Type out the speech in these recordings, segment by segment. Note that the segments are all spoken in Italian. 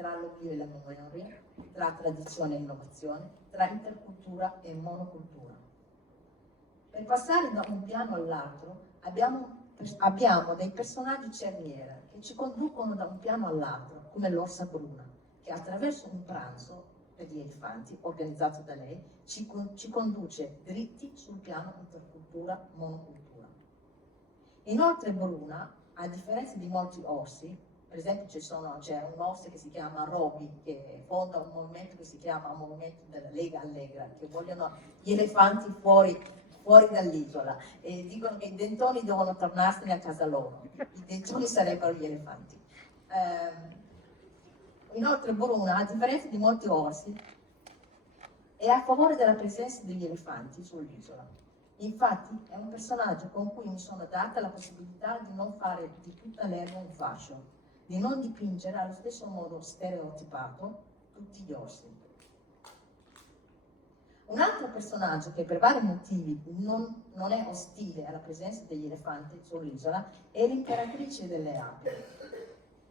tra l'oblio e la memoria, tra tradizione e innovazione, tra intercultura e monocultura. Per passare da un piano all'altro abbiamo dei personaggi cerniera che ci conducono da un piano all'altro, come l'orsa bruna, che attraverso un pranzo per gli elefanti organizzato da lei ci conduce dritti sul piano intercultura-monocultura. Inoltre Bruna, a differenza di molti orsi, per esempio c'è un orso che si chiama Roby, che fonda un movimento che si chiama Movimento della Lega Allegra, che vogliono gli elefanti fuori dall'isola e dicono che i dentoni devono tornarsene a casa loro. I dentoni sarebbero gli elefanti. Inoltre Bruna, a differenza di molti orsi, è a favore della presenza degli elefanti sull'isola. Infatti è un personaggio con cui mi sono data la possibilità di non fare di tutta l'erba un fascio, di non dipingere allo stesso modo stereotipato tutti gli orsi. Un altro personaggio che per vari motivi non è ostile alla presenza degli elefanti sull'isola è l'imperatrice delle api.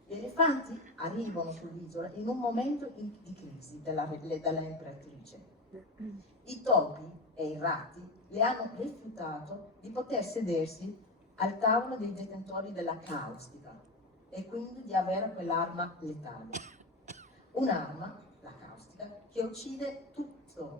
Gli elefanti arrivano sull'isola in un momento di crisi della imperatrice. I topi e i ratti le hanno rifiutato di poter sedersi al tavolo dei detentori della caustica e quindi di avere quell'arma letale. Un'arma, la caustica, che uccide tutto